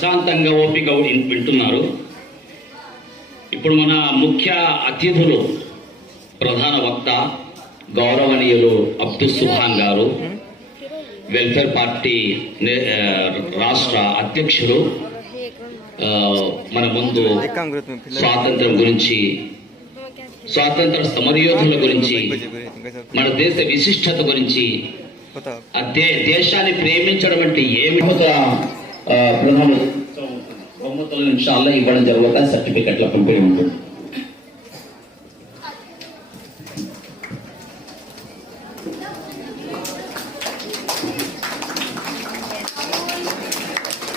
ప్రశాంతంగా ఓపిక వింటున్నారు. ఇప్పుడు మన ముఖ్య అతిథులు ప్రధాన వక్త గౌరవనీయులు అబ్దుల్ సుభాన్ గారు, వెల్ఫేర్ పార్టీ రాష్ట్ర అధ్యక్షులు మన ముందు స్వాతంత్రం గురించి, స్వాతంత్ర సమరయోధుల గురించి, మన దేశ విశిష్టత గురించి, దేశాన్ని ప్రేమించడం అంటే ఏమి ప్రధాన బహుమతులు నిమిషాల్లో ఇవ్వడం జరుగుతుంది. సర్టిఫికెట్ల పంపిణీ ఉంటుంది.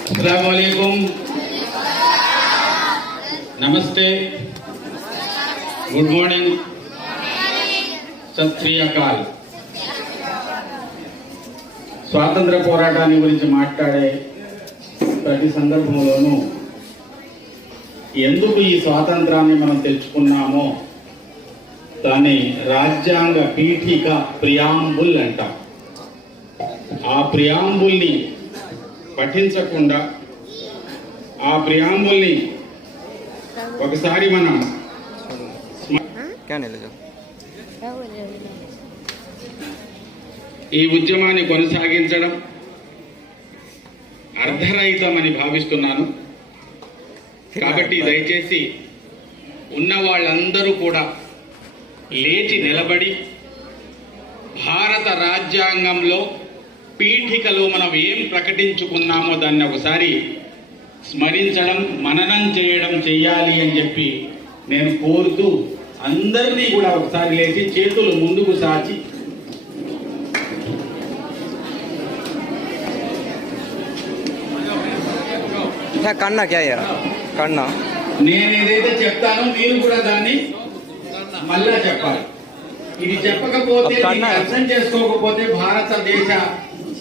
अस्सलाम वालेकुम, नमस्ते, गुड మార్నింగ్, సత్ శ్రీ అకాల్. స్వాతంత్ర పోరాటాన్ని గురించి మాట్లాడే ప్రతి సందర్భంలోనూ ఎందుకు ఈ స్వాతంత్రాన్ని మనం తెచ్చుకున్నామో దాన్ని రాజ్యాంగ పీఠిక ప్రియాంబుల్ అంటాం. ఆ ప్రియాంబుల్ని పఠించకుండా, ఆ ప్రియాంబుల్ని ఒకసారి మనం ఈ ఉద్యమాన్ని కొనసాగించడం అర్ధరహితమని భావిస్తున్నాను. కాబట్టి దయచేసి ఉన్న వాళ్ళందరూ కూడా లేచి నిలబడి భారత రాజ్యాంగంలో పీఠికలో మనం ఏం ప్రకటించుకున్నామో దాన్ని ఒకసారి స్మరించడం, మననం చేయడం చెయ్యాలి అని చెప్పి నేను కోరుతూ అందరినీ కూడా ఒకసారి లేచి చేతులు ముందుకు సాచి కన్నా కన్నా నేను ఏదైతే చెప్తానో మీరు కూడా దాన్ని మళ్ళా చెప్పాలి. ఇది చెప్పకపోతే, అర్థం చేసుకోకపోతే భారతదేశ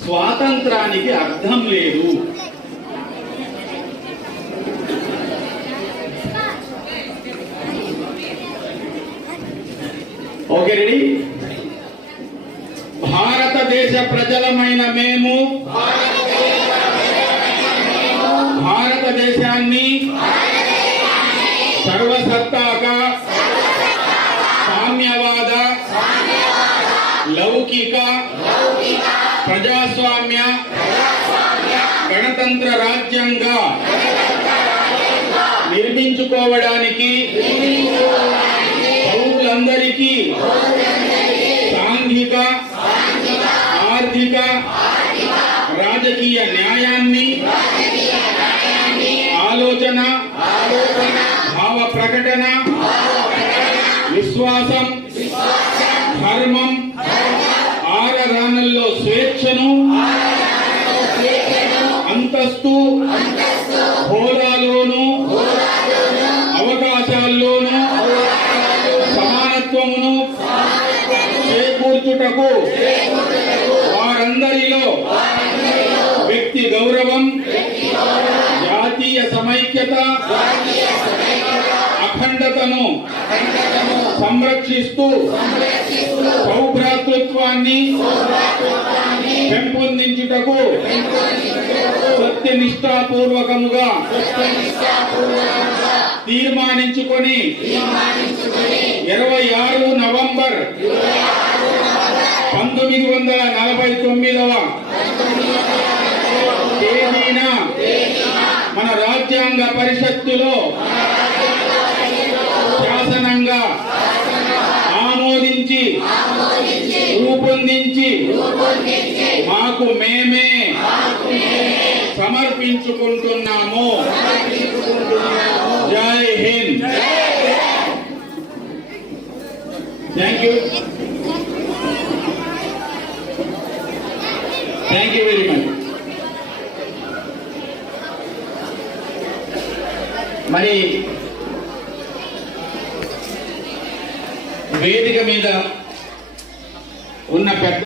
స్వాతంత్రానికి అర్థం లేదు. Okay, ready? భారతదేశ ప్రజలమైన మేము భారతదేశాన్ని సర్వసత్తాక సామ్యవాద లౌకిక ప్రజాస్వామ్య గణతంత్ర రాజ్యంగా నిర్మించుకోవడానికి పౌరులందరికీ సాంఘిక, ఆర్థిక, రాజకీయ న్యాయాన్ని, ఆలోచన, భావ ప్రకటన, విశ్వాసం, ధర్మం, ఆరాధనల్లో స్వేచ్ఛను, అంతస్తు, హోదాలోను, అవకాశాల్లోనూ సమానత్వమును చేకూర్చుటకు వారందరిలో వ్యక్తి గౌరవం, జాతీయ సమైక్యత, అఖండతను సంరక్షిస్తూ సౌభ్రాతృత్వాన్ని పెంపొందించుటకు సత్యనిష్టాపూర్వకముగా తీర్మానించుకొని 26 నవంబర్ 1949వ తేదీన మన రాజ్యాంగ పరిషత్తులో శాసనంగా ఆమోదించి రూపొందించి మాకు మేమే సమర్పించుకుంటున్నాము. జై Hind. Thank you, thank you very much. మరి వేదిక మీద ఉన్న పెద్ద